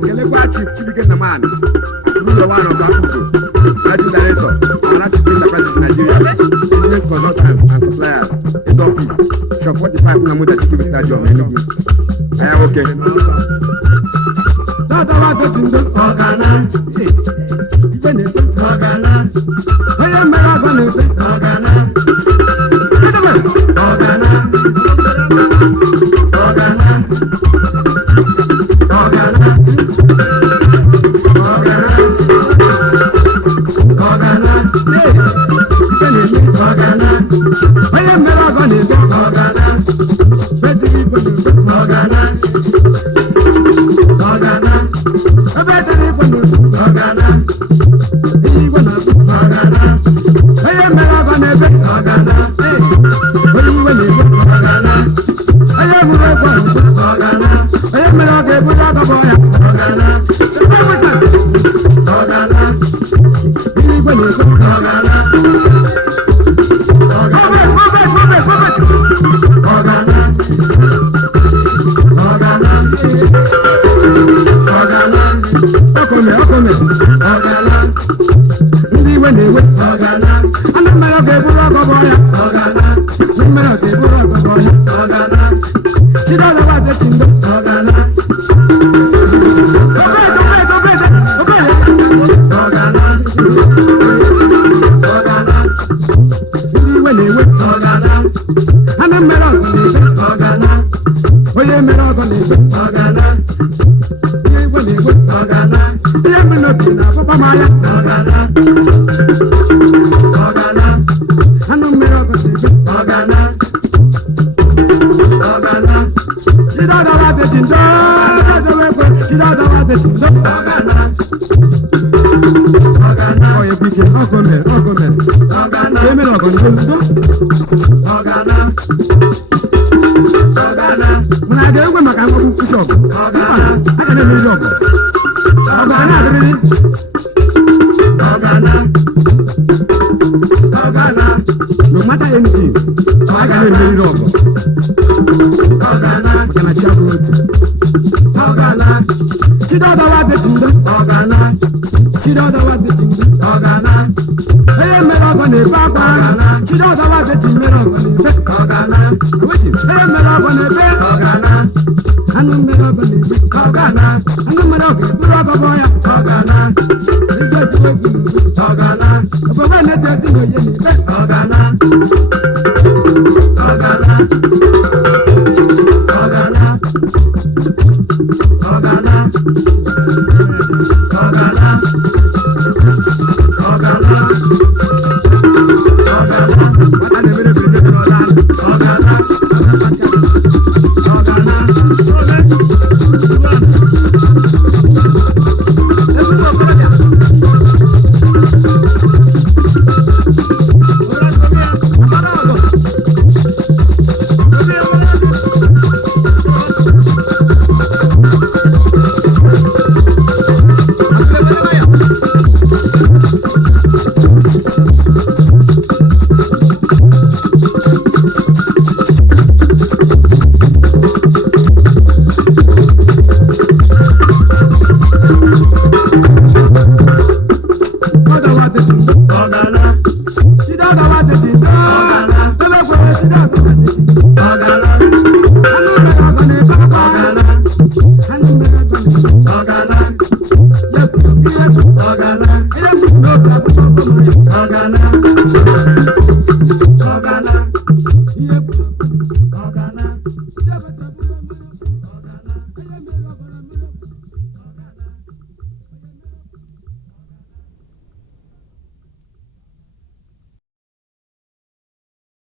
kelekwa Chief Chibuike Nnamani, Ruler One of Akudo, Managing Director, Amarachi Enterprises Nigeria, Business Consultants and Suppliers, Head Office, Shop 45 Namuda Chikibu Stadium, Enugu. Okay. Dada wa de tindo ogana, ibe ne ogana, oye mera go ne ogana, ogana, ogana, ogana, ogana, ogana, ibe ne ogana, oye mera go ne ogana, beti go ne ogana. Ogana, abetani kwanu ogana, igwana ogana, aye mera gane be ogana, oyi wene be ogana, aye mura kwanu ogana, aye mera ge buja ka boya ogana, ogana, igwana ogana, Okome, ogana, ndi wene we, ogana, ana mera ke buru agoboya, ogana, mera ke buru agoboya, ogana, chida la wa de tindo, ogana, ogana, ndi wene we, ogana, ana mera ke ogana, oye mera ke ogana. Ogana, yemno bina papa maya. Ogana, ogana, anu mero ko ogana, ogana, chida da wa de tindo, da we ko chida da wa de tindo. Ogana, ogana, oye bike ogone, ogana, yemno ko tindo. Ogana, ogana, muna de ngwe maka ko shop. Ogana, aka na mi shop. Ogana, ogana, ogana, no matter anything, ogana ni robo. Ogana, ogana chabuti. Ogana, chida da wa de tindo. Ogana, chida da wa de tindo. Ogana, eye mera ko ne papa. Chida da wa de tindo ko ne be. Ogana, wait, eye mera ko ne be. Ogana, anu mera ko ne be. Ogana, anu mera ko buru ko boya. Ogana, ogana, baba na tati no ye ni be. Ogana, ogana, ogana, ogana, ogana, ogana, ogana, wata ne mere bele no dan. Ogana, ogana, Ogana,